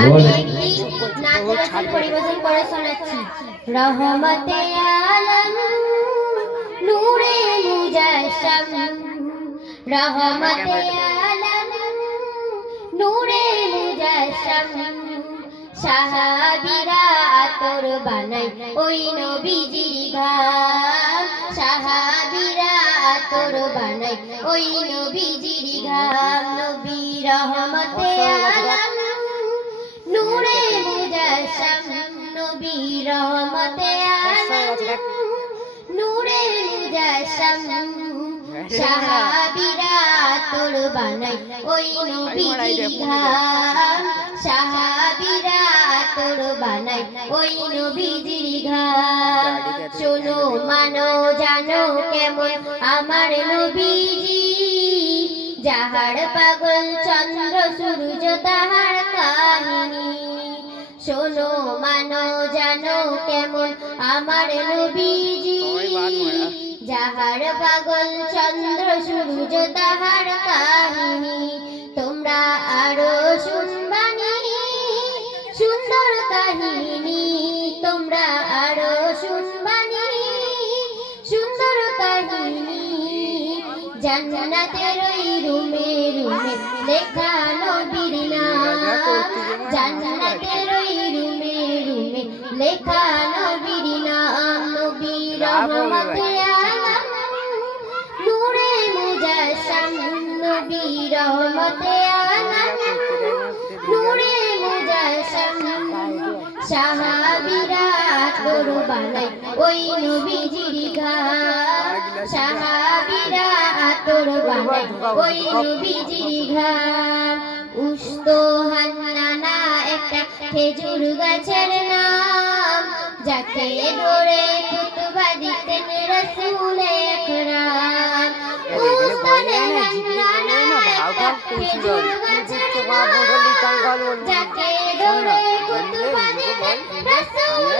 আমি একটি নাচ পরিবেশন করে শোনাচ্ছি। রহমতে আলম নূরে মুজাসসাম, রহমতে আলম নূরে মুজাসসাম। সাহাবীরা আতর বানাই ওই নবীজির ঘাম, সাহাবীরা আতর বানাই ওই নবীজির ঘাম। নবী রহমতে আলম নূরে মুজাসসাম, নবী রহমতে আলম নূরে মুজাসসাম। সাহাবীরা আতর বানাই ওই নবীজির ঘাম, সাহাবীরা আতর বানাই ওই নবীজির ঘাম। শোনো মানো জানো কেমন আমার নবীজি, যাহার পাগল চন্দ্র সূর্য তাহার কাহিনী। শোনো মানো জানো কেমন আমার নবীজি, যাহার পাগল চন্দ্র সূর্য তাহার কাহিনী। তোমরা আরো শুনবানি সুন্দর কাহিনী, তোমরা আরো শুনবানি সুন্দর কাহিনী। জান্নাতের ওই রুমে রুমে লেখা নবীর নাম, জান্নাতের ওই রুমে রুমে লেখা নবীর নাম। নবী রহমতে আলম নূরে মুজাসসাম, নবী রহমতে আলম নূরে মুজাসসাম। সাহাবীরা আতর বানাই ওই নবীজির ঘাম, সাহাবীরা আতর বানাই ওই নবীজির ঘাম। উস্ত হান্নানা একটা খেজুর গাছের নাম, যাকে ধরে খুতবা দিতেন রাসূল আকরাম। উস্তাদ হান্নানা একটা খেজুর গাছের নাম, যাকে ধরে খুতবা দিতেন রাসূল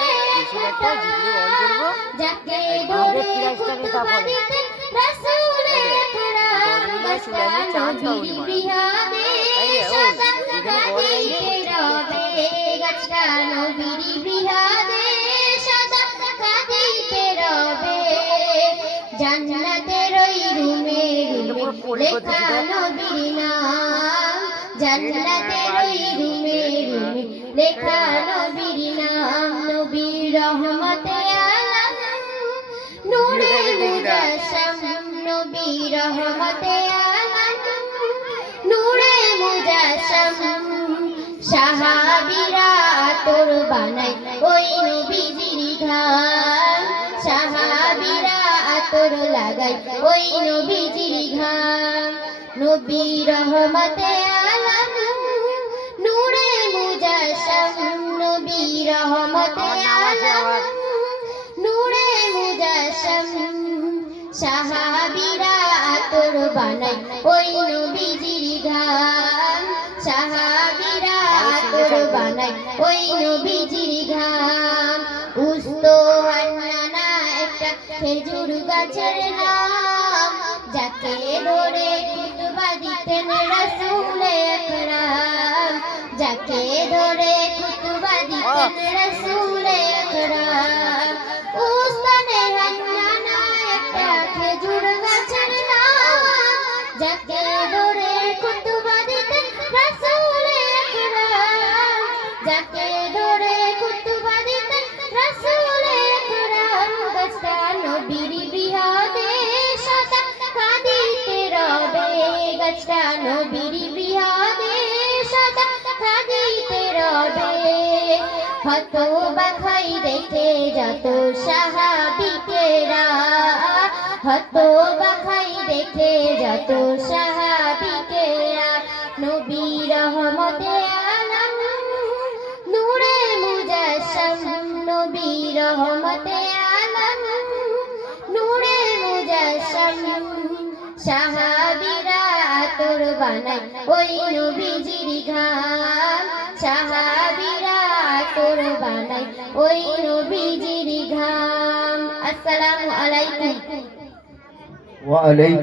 আকরাম, যাকে ধরে খুতবা দিতেন রাসূল আকরাম। গাছটা নবীর বিহাদে সাদা কাঁদিতে রবে, গাছটা নবীর বিহাদে সাদা কাঁদিতে রবে। জান্নাতের ওই রুমে রুমে লেখা নবীর নাম, জান্নাতের ওই রুমে রুমে লেখা নবীর নাম। নবী রহমতে আলম নূরে মুজাসসাম, নবী রহমতে আলম নূরে মুজাসসাম। সাহাবীরা আতর বানাই ওই নবীজির ঘাম, সাহাবীরা আতর লাগাই ওই নবীজির ঘাম। নবী রহমতে আলম নূরে মুজাসসাম, নবী রহমতে আলম নূরে মুজাসসাম। সাহাবীরা আতর বানাই ওই নবীজির ঘাম, সাহাবীরা আতর বানাই ওই নবীজির ঘাম। উস্ত হান্নানা একটা খেজুর গাছের নাম, যাকে ধরে খুতবা দিতেন রাসূল আকরাম, যাকে ধরে খুতবা দিতেন রাসূল আকরাম। উস্তাদ হান্নানা একটা খেজুর গাছের নাম, যাকে ধরে খুতবা দিতেন রাসূল আকরাম, যাকে ধরে খুতবা দিতেন রাসূল আকরাম। গাছটা নবীর বিহাদে সাদা কাঁদিতে রবে, গাছটা নবীর বিহাদে সাদা কাঁদিতে রবে। হতবা খাই দেখে যত সাহাবীকেরা, হতবা খাই দেখে যত সাহাবীকেরা। নবী রহমতে আলম নূরে মুজাসসাম, নবী রহমতে আলম নূরে মুজাসসাম। সাহাবীরা আতর বানাই ওই নবীজির ঘাম, সাহাবীরা আতর বানাই ওই নবীজির ঘাম। আসসালামু আলাইকুম। ওয়া আলাইকুম।